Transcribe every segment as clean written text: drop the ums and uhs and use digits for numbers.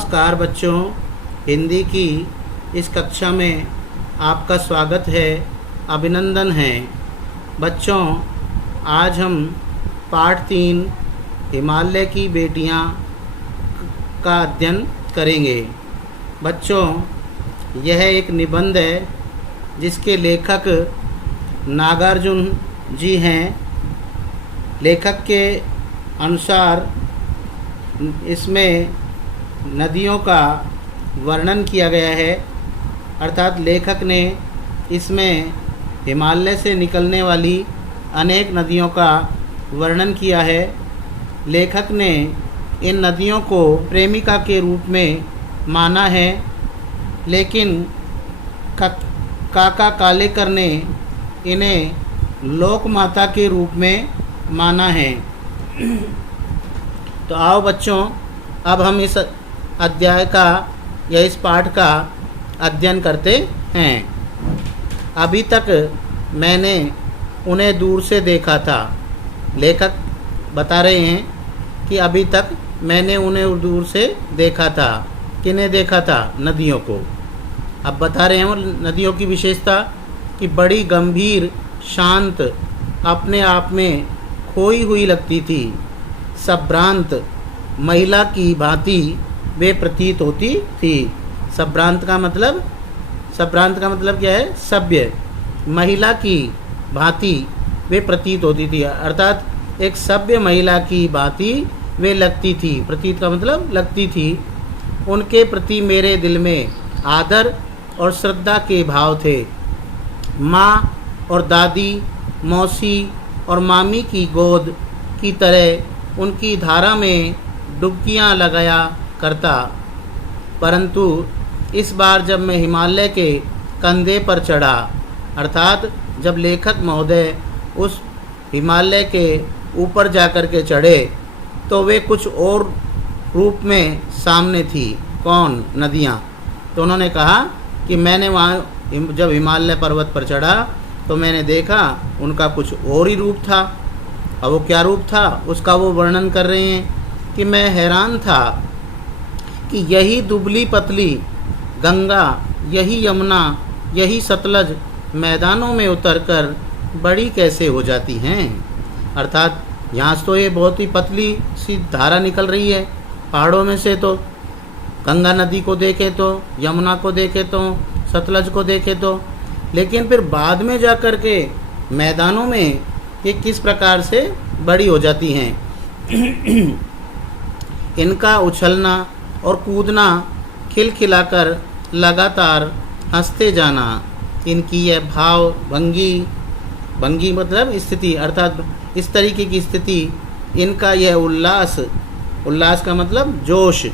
नमस्कार बच्चों, हिंदी की इस कक्षा में आपका स्वागत है, अभिनंदन है। बच्चों, आज हम पाठ 3 हिमालय की बेटियां का अध्ययन करेंगे। बच्चों, यह एक निबंध है जिसके लेखक नागार्जुन जी हैं। लेखक के अनुसार इसमें नदियों का वर्णन किया गया है, अर्थात लेखक ने इसमें हिमालय से निकलने वाली अनेक नदियों का वर्णन किया है। लेखक ने इन नदियों को प्रेमिका के रूप में माना है, लेकिन काका कालेकर ने इन्हें लोक माता के रूप में माना है। तो आओ बच्चों, अब हम इस अध्याय का या इस पाठ का अध्ययन करते हैं। अभी तक मैंने उन्हें दूर से देखा था। लेखक बता रहे हैं कि अभी तक मैंने उन्हें दूर से देखा था। किन्हें देखा था? नदियों को। अब बता रहे हैं नदियों की विशेषता कि बड़ी गंभीर, शांत, अपने आप में खोई हुई लगती थी। संभ्रांत महिला की भांति वे प्रतीत होती थी। संभ्रांत का मतलब क्या है? सभ्य। महिला की भांति वे प्रतीत होती थी, अर्थात एक सभ्य महिला की भांति वे लगती थी। प्रतीत का मतलब लगती थी। उनके प्रति मेरे दिल में आदर और श्रद्धा के भाव थे। माँ और दादी, मौसी और मामी की गोद की तरह उनकी धारा में डुबकियाँ लगाया करता। परंतु इस बार जब मैं हिमालय के कंधे पर चढ़ा, अर्थात जब लेखक महोदय उस हिमालय के ऊपर जाकर के चढ़े, तो वे कुछ और रूप में सामने थी। कौन? नदियाँ। तो उन्होंने कहा कि मैंने वहाँ जब हिमालय पर्वत पर चढ़ा तो मैंने देखा उनका कुछ और ही रूप था। अब वो क्या रूप था उसका वो वर्णन कर रहे हैं कि मैं हैरान था कि यही दुबली पतली गंगा, यही यमुना, यही सतलज मैदानों में उतरकर बड़ी कैसे हो जाती हैं। अर्थात यहाँ तो ये बहुत ही पतली सी धारा निकल रही है पहाड़ों में से। तो गंगा नदी को देखे तो, यमुना को देखे तो, सतलज को देखे तो, लेकिन फिर बाद में जा कर के मैदानों में ये किस प्रकार से बड़ी हो जाती हैं। इनका उछलना और कूदना, खिलखिलाकर लगातार हंसते जाना, इनकी यह भाव भंगी मतलब स्थिति, अर्थात इस तरीके की स्थिति, इनका यह उल्लास का मतलब जोश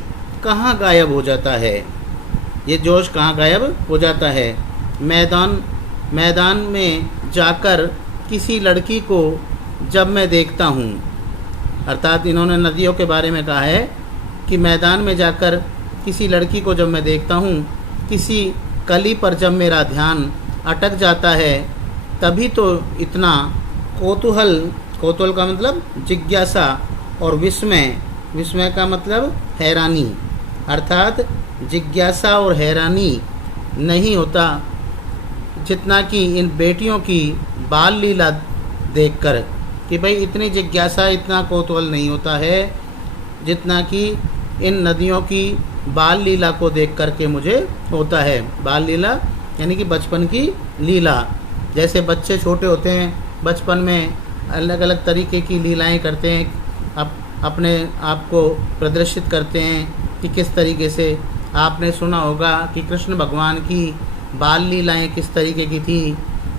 कहाँ गायब हो जाता है। ये जोश कहाँ गायब हो जाता है? मैदान में जाकर किसी लड़की को जब मैं देखता हूँ, अर्थात इन्होंने नदियों के बारे में कहा है कि मैदान में जाकर किसी लड़की को जब मैं देखता हूँ, किसी कली पर जब मेरा ध्यान अटक जाता है, तभी तो इतना कौतूहल का मतलब जिज्ञासा, और विस्मय का मतलब हैरानी, अर्थात जिज्ञासा और हैरानी नहीं होता जितना कि इन बेटियों की बाल लीला देखकर, कि भाई इतनी जिज्ञासा, इतना कौतूहल नहीं होता है जितना कि इन नदियों की बाल लीला को देख कर के मुझे होता है। बाल लीला यानी कि बचपन की लीला। जैसे बच्चे छोटे होते हैं, बचपन में अलग अलग तरीके की लीलाएं करते हैं, अपने आप को प्रदर्शित करते हैं कि किस तरीके से। आपने सुना होगा कि कृष्ण भगवान की बाल लीलाएं किस तरीके की थी,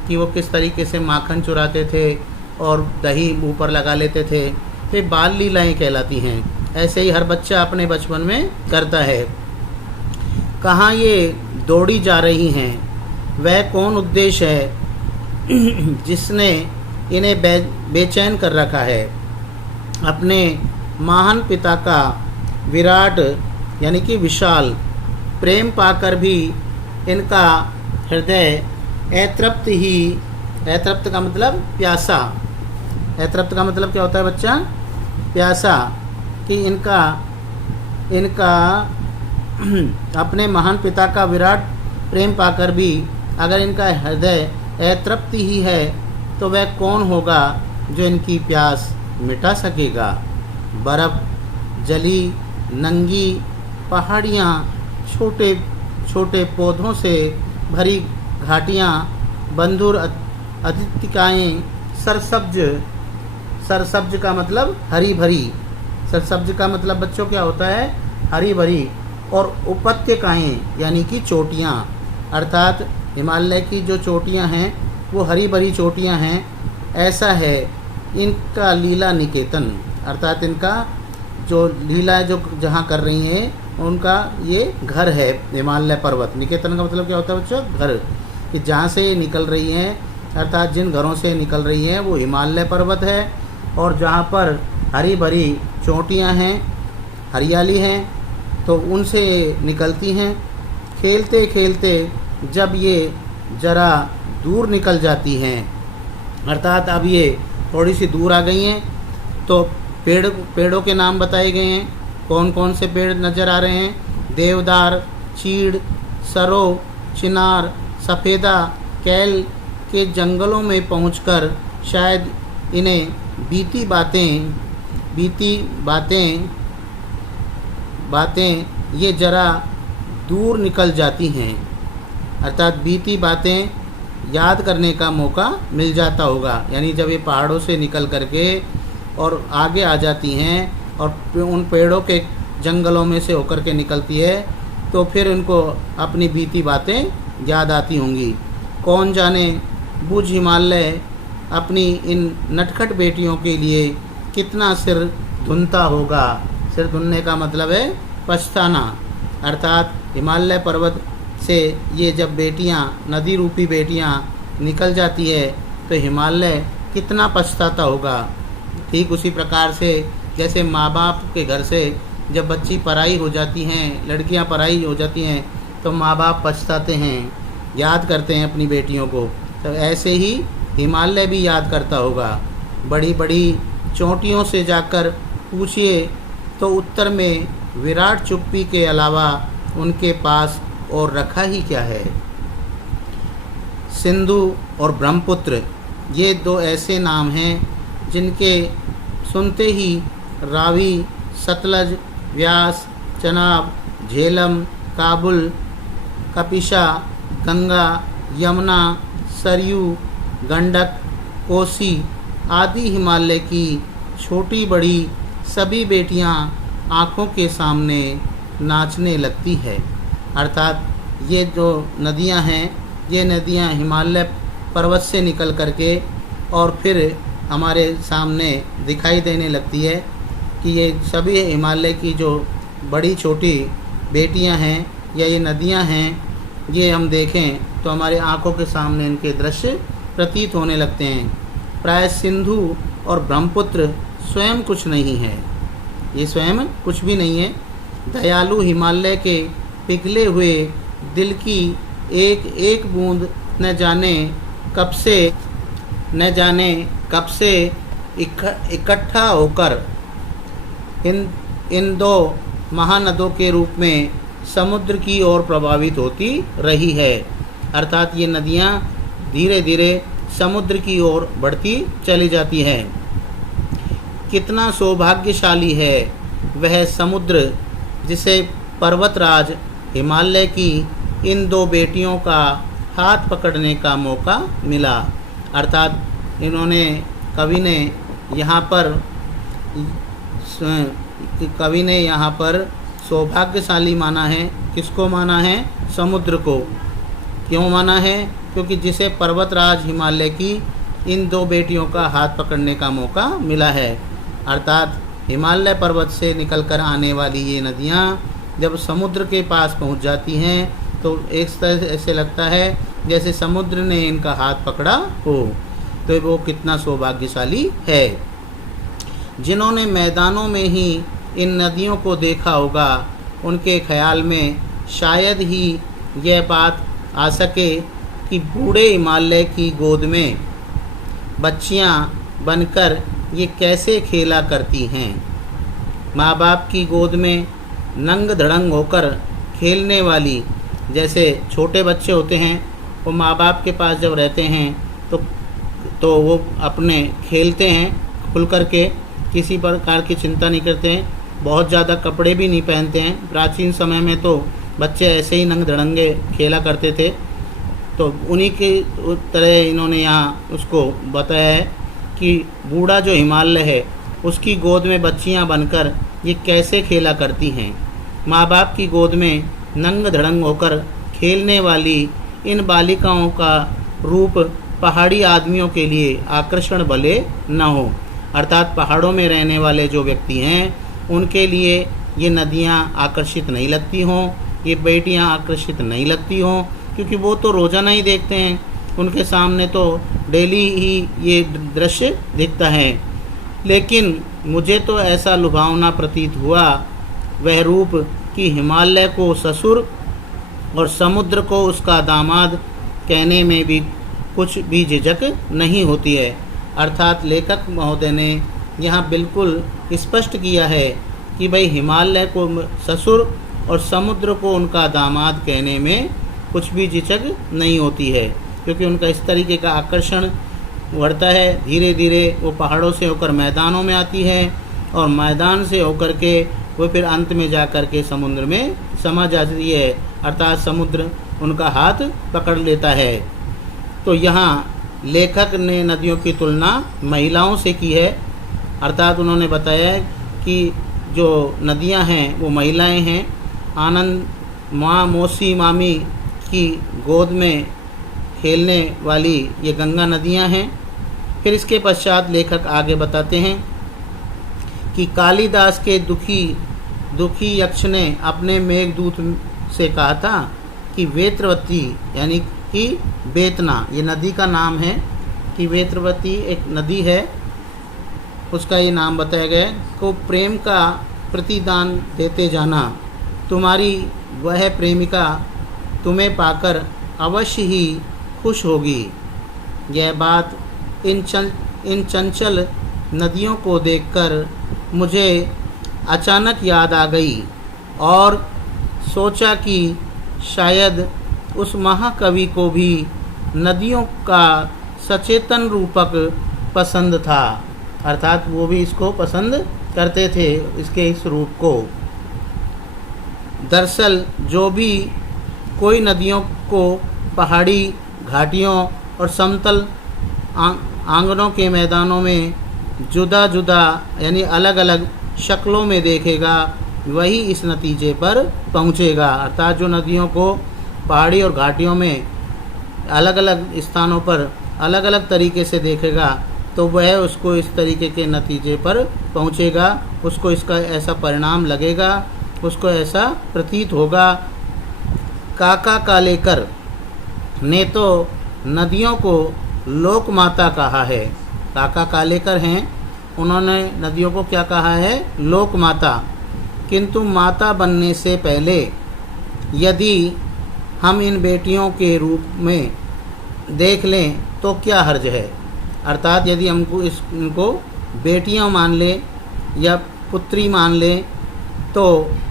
कि वो किस तरीके से माखन चुराते थे और दही मुँह पर लगा लेते थे। ये बाल लीलाएं कहलाती हैं। ऐसे ही हर बच्चा अपने बचपन में करता है। कहाँ ये दौड़ी जा रही हैं? वह कौन उद्देश्य है जिसने इन्हें बेचैन कर रखा है? अपने महान पिता का विराट यानी कि विशाल प्रेम पाकर भी इनका हृदय अतृप्त का मतलब प्यासा। अतृप्त का मतलब क्या होता है बच्चा? प्यासा। कि इनका अपने महान पिता का विराट प्रेम पाकर भी अगर इनका हृदय अतृप्ति ही है तो वह कौन होगा जो इनकी प्यास मिटा सकेगा। बर्फ, जली नंगी पहाड़ियाँ, छोटे छोटे पौधों से भरी घाटियाँ, बंधुर अदितिकाएँ, सरसब्ज, सरसब्ज का मतलब हरी भरी, सरसब्ज का मतलब बच्चों क्या होता है, हरी भरी, और उपत्यकाएँ यानी कि चोटियाँ, अर्थात हिमालय की जो चोटियाँ हैं वो हरी भरी चोटियाँ हैं। ऐसा है इनका लीला निकेतन, अर्थात इनका जो लीला जो जहाँ कर रही हैं उनका ये घर है हिमालय पर्वत। निकेतन का मतलब क्या होता है बच्चों, घर, कि जहाँ से ये निकल रही हैं, अर्थात जिन घरों से निकल रही हैं वो हिमालय पर्वत है, और जहाँ पर हरी भरी चोटियाँ हैं, हरियाली हैं, तो उनसे निकलती हैं। खेलते खेलते जब ये ज़रा दूर निकल जाती हैं, अर्थात अब ये थोड़ी सी दूर आ गई हैं, तो पेड़ों के नाम बताए गए हैं। कौन कौन से पेड़ नज़र आ रहे हैं, देवदार, चीड़, सरो, चिनार, सफ़ेदा, कैल के जंगलों में पहुंचकर शायद इन्हें बीती बातें ये ज़रा दूर निकल जाती हैं, अर्थात बीती बातें याद करने का मौका मिल जाता होगा। यानी जब ये पहाड़ों से निकल करके और आगे आ जाती हैं और उन पेड़ों के जंगलों में से होकर के निकलती है, तो फिर उनको अपनी बीती बातें याद आती होंगी। कौन जाने बुझ हिमालय अपनी इन नटखट बेटियों के लिए कितना सिर धुनता होगा। सिर धुनने का मतलब है पछताना, अर्थात हिमालय पर्वत से ये जब बेटियां, नदी रूपी बेटियां निकल जाती है तो हिमालय कितना पछताता होगा। ठीक उसी प्रकार से जैसे माँ बाप के घर से जब बच्ची पराई हो जाती हैं, लड़कियां पराई हो जाती हैं, तो माँ बाप पछताते हैं, याद करते हैं अपनी बेटियों को, तो ऐसे ही हिमालय भी याद करता होगा। बड़ी बड़ी चोटियों से जाकर पूछिए तो उत्तर में विराट चुप्पी के अलावा उनके पास और रखा ही क्या है। सिंधु और ब्रह्मपुत्र ये दो ऐसे नाम हैं जिनके सुनते ही रावी, सतलज, व्यास, चनाब, झेलम, काबुल, कपिशा, गंगा, यमुना, सरयू, गंडक, कोसी आदि हिमालय की छोटी बड़ी सभी बेटियां आँखों के सामने नाचने लगती है। अर्थात ये जो नदियां हैं, ये नदियां हिमालय पर्वत से निकल करके और फिर हमारे सामने दिखाई देने लगती है कि ये सभी हिमालय की जो बड़ी छोटी बेटियां हैं या ये नदियां हैं, ये हम देखें तो हमारे आँखों के सामने इनके दृश्य प्रतीत होने लगते हैं। प्राय सिंधु और ब्रह्मपुत्र स्वयं कुछ नहीं है, ये स्वयं कुछ भी नहीं है। दयालु हिमालय के पिघले हुए दिल की एक एक बूंद न जाने कब से इकट्ठा होकर इन दो महानदों के रूप में समुद्र की ओर प्रभावित होती रही है। अर्थात ये नदियाँ धीरे धीरे समुद्र की ओर बढ़ती चली जाती हैं। कितना सौभाग्यशाली है वह समुद्र जिसे पर्वतराज हिमालय की इन दो बेटियों का हाथ पकड़ने का मौका मिला। अर्थात कवि ने यहाँ पर सौभाग्यशाली माना है। किसको माना है? समुद्र को। क्यों माना है? क्योंकि जिसे पर्वतराज हिमालय की इन दो बेटियों का हाथ पकड़ने का मौका मिला है। अर्थात हिमालय पर्वत से निकलकर आने वाली ये नदियाँ जब समुद्र के पास पहुँच जाती हैं तो एक तरह से ऐसे लगता है जैसे समुद्र ने इनका हाथ पकड़ा हो। तो वो कितना सौभाग्यशाली है। जिन्होंने मैदानों में ही इन नदियों को देखा होगा, उनके ख्याल में शायद ही यह बात आ सके कि बूढ़े हिमालय की गोद में बच्चियां बनकर ये कैसे खेला करती हैं। माँ बाप की गोद में नंग धड़ंग होकर खेलने वाली, जैसे छोटे बच्चे होते हैं वो माँ बाप के पास जब रहते हैं तो वो अपने खेलते हैं खुल कर के, किसी प्रकार की चिंता नहीं करते हैं, बहुत ज़्यादा कपड़े भी नहीं पहनते हैं। प्राचीन समय में तो बच्चे ऐसे ही नंग धड़ंगे खेला करते थे, तो उन्हीं की तरह इन्होंने यहाँ उसको बताया है कि बूढ़ा जो हिमालय है उसकी गोद में बच्चियाँ बनकर ये कैसे खेला करती हैं। माँ बाप की गोद में नंग धड़ंग होकर खेलने वाली इन बालिकाओं का रूप पहाड़ी आदमियों के लिए आकर्षण भले न हो, अर्थात पहाड़ों में रहने वाले जो व्यक्ति हैं उनके लिए ये नदियाँ आकर्षित नहीं लगती हों, ये बेटियाँ आकर्षित नहीं लगती हों, क्योंकि वो तो रोज़ाना ही देखते हैं, उनके सामने तो डेली ही ये दृश्य दिखता है। लेकिन मुझे तो ऐसा लुभावना प्रतीत हुआ वह रूप कि हिमालय को ससुर और समुद्र को उसका दामाद कहने में भी कुछ भी झिझक नहीं होती है। अर्थात लेखक महोदय ने यहाँ बिल्कुल स्पष्ट किया है कि भाई हिमालय को ससुर और समुद्र को उनका दामाद कहने में कुछ भी झिझक नहीं होती है, क्योंकि उनका इस तरीके का आकर्षण बढ़ता है। धीरे धीरे वो पहाड़ों से होकर मैदानों में आती है और मैदान से होकर के वो फिर अंत में जा कर के समुद्र में समा जाती है, अर्थात समुद्र उनका हाथ पकड़ लेता है। तो यहाँ लेखक ने नदियों की तुलना महिलाओं से की है, अर्थात उन्होंने बताया है कि जो नदियाँ हैं वो महिलाएं हैं। आनंद माँ मौसी मामी की गोद में खेलने वाली ये गंगा नदियाँ हैं। फिर इसके पश्चात लेखक आगे बताते हैं कि कालिदास के दुखी यक्ष ने अपने मेघदूत से कहा था कि वेत्रवती यानी कि बेतना, ये नदी का नाम है कि वेत्रवती एक नदी है, उसका ये नाम बताया गया है, को प्रेम का प्रतिदान देते जाना, तुम्हारी वह प्रेमिका तुम्हें पाकर अवश्य ही खुश होगी। यह बात इन चंचल नदियों को देखकर मुझे अचानक याद आ गई और सोचा कि शायद उस महाकवि को भी नदियों का सचेतन रूपक पसंद था, अर्थात वो भी इसको पसंद करते थे, इसके इस रूप को। दरअसल जो भी कोई नदियों को पहाड़ी घाटियों और समतल आंगनों के मैदानों में जुदा जुदा यानी अलग अलग शक्लों में देखेगा वही इस नतीजे पर पहुँचेगा, अर्थात जो नदियों को पहाड़ी और घाटियों में अलग अलग स्थानों पर अलग अलग तरीके से देखेगा तो वह उसको इस तरीके के नतीजे पर पहुँचेगा, उसको इसका ऐसा परिणाम लगेगा, उसको ऐसा प्रतीत होगा। काका कालेकर ने तो नदियों को लोक माता कहा है। काका कालेकर हैं, उन्होंने नदियों को क्या कहा है? लोक माता। किंतु माता बनने से पहले यदि हम इन बेटियों के रूप में देख लें तो क्या हर्ज है, अर्थात यदि हमको इनको बेटियां मान लें या पुत्री मान लें तो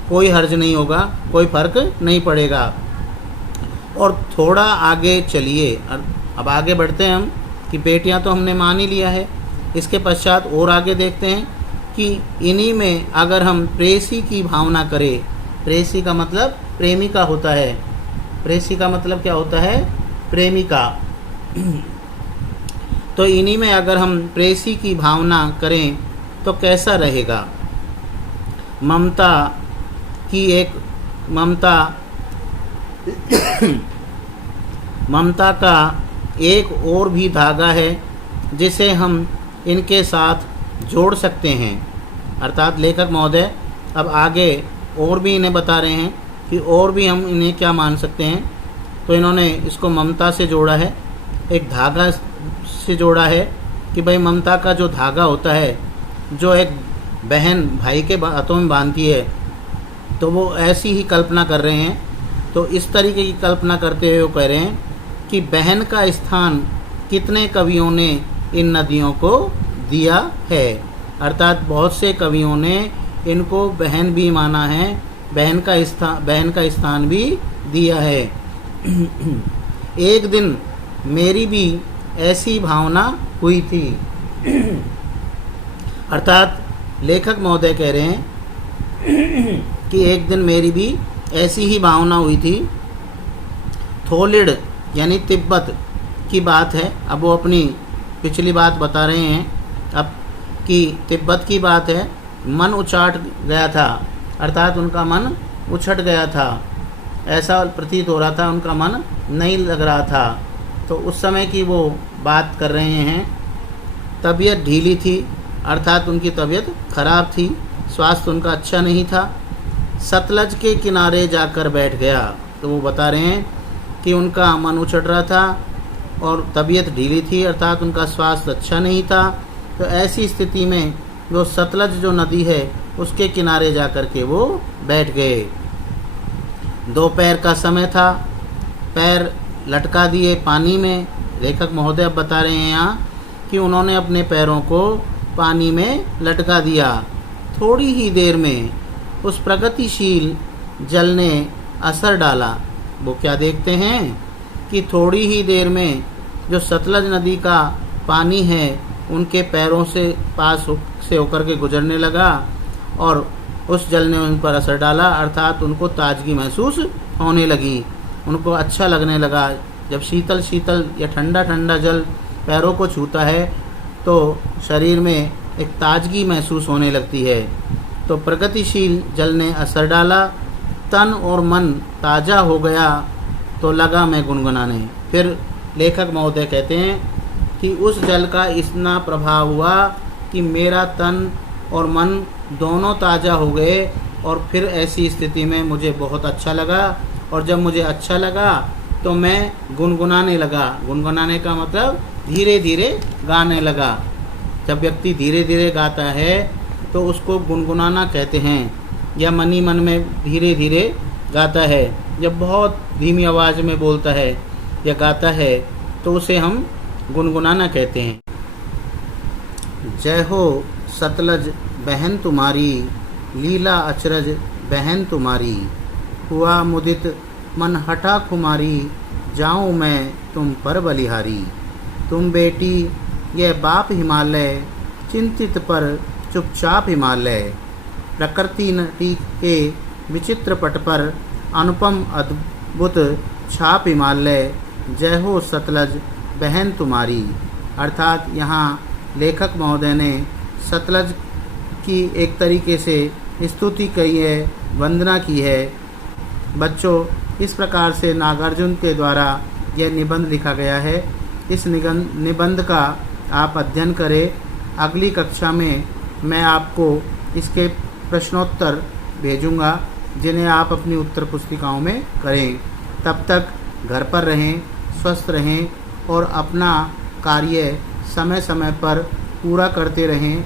कोई हर्ज नहीं होगा, कोई फर्क नहीं पड़ेगा। और थोड़ा आगे चलिए, अब आगे बढ़ते हैं हम कि बेटियां तो हमने मान ही लिया है, इसके पश्चात और आगे देखते हैं कि इन्हीं में अगर हम प्रेयसी की भावना करें, प्रेयसी का मतलब प्रेमिका होता है, प्रेयसी का मतलब क्या होता है? प्रेमिका। तो इन्हीं में अगर हम प्रेयसी की भावना करें तो कैसा रहेगा? ममता की एक ममता का एक और भी धागा है जिसे हम इनके साथ जोड़ सकते हैं, अर्थात लेखक महोदय अब आगे और भी इन्हें बता रहे हैं कि और भी हम इन्हें क्या मान सकते हैं। तो इन्होंने इसको ममता से जोड़ा है, एक धागा से जोड़ा है कि भाई ममता का जो धागा होता है, जो एक बहन भाई के हाथों में बांधती है, तो वो ऐसी ही कल्पना कर रहे हैं। तो इस तरीके की कल्पना करते हुए वो कह रहे हैं कि बहन का स्थान कितने कवियों ने इन नदियों को दिया है, अर्थात बहुत से कवियों ने इनको बहन भी माना है बहन का स्थान भी दिया है। एक दिन मेरी भी ऐसी भावना हुई थी। अर्थात लेखक महोदय कह रहे हैं कि एक दिन मेरी भी ऐसी ही भावना हुई थी। थोलिड यानी तिब्बत की बात है। अब वो अपनी पिछली बात बता रहे हैं अब कि तिब्बत की बात है। मन उचाट गया था, अर्थात उनका मन उछट गया था, ऐसा प्रतीत हो रहा था, उनका मन नहीं लग रहा था। तो उस समय की वो बात कर रहे हैं। तबीयत ढीली थी, अर्थात उनकी तबीयत खराब थी, स्वास्थ्य उनका अच्छा नहीं था। सतलज के किनारे जाकर बैठ गया। तो वो बता रहे हैं कि उनका मन उछट रहा था और तबीयत ढीली थी, अर्थात उनका स्वास्थ्य अच्छा नहीं था। तो ऐसी स्थिति में जो सतलज जो नदी है उसके किनारे जाकर के वो बैठ गए। दोपहर का समय था, पैर लटका दिए पानी में। लेखक महोदय अब बता रहे हैं यहाँ कि उन्होंने अपने पैरों को पानी में लटका दिया। थोड़ी ही देर में उस प्रगतिशील जल ने असर डाला। वो क्या देखते हैं कि थोड़ी ही देर में जो सतलज नदी का पानी है उनके पैरों से पास से होकर के गुजरने लगा और उस जल ने उन पर असर डाला, अर्थात उनको ताजगी महसूस होने लगी, उनको अच्छा लगने लगा। जब शीतल शीतल या ठंडा ठंडा जल पैरों को छूता है तो शरीर में एक ताजगी महसूस होने लगती है। तो प्रगतिशील जल ने असर डाला, तन और मन ताज़ा हो गया, तो लगा मैं गुनगुनाने। फिर लेखक महोदय कहते हैं कि उस जल का इतना प्रभाव हुआ कि मेरा तन और मन दोनों ताज़ा हो गए और फिर ऐसी स्थिति में मुझे बहुत अच्छा लगा। और जब मुझे अच्छा लगा तो मैं गुनगुनाने लगा। गुनगुनाने का मतलब धीरे धीरे गाने लगा। जब व्यक्ति धीरे धीरे गाता है तो उसको गुनगुनाना कहते हैं, या मन ही मन में धीरे धीरे गाता है। जब बहुत धीमी आवाज़ में बोलता है या गाता है तो उसे हम गुनगुनाना कहते हैं। जय हो सतलज बहन तुम्हारी, लीला अचरज बहन तुम्हारी। हुआ मुदित मन हटा खुमारी, जाऊँ मैं तुम पर बलिहारी। तुम बेटी यह बाप हिमालय, चिंतित पर चुपचाप हिमालय। प्रकृति नटी के विचित्र पट पर, अनुपम अद्भुत छाप हिमालय। जय हो सतलज बहन तुम्हारी। अर्थात यहाँ लेखक महोदय ने सतलज की एक तरीके से स्तुति की है, वंदना की है। बच्चों, इस प्रकार से नागार्जुन के द्वारा यह निबंध लिखा गया है। इस निबंध का आप अध्ययन करें। अगली कक्षा में मैं आपको इसके प्रश्नोत्तर भेजूंगा, जिन्हें आप अपनी उत्तर पुस्तिकाओं में करें। तब तक घर पर रहें, स्वस्थ रहें और अपना कार्य समय समय पर पूरा करते रहें।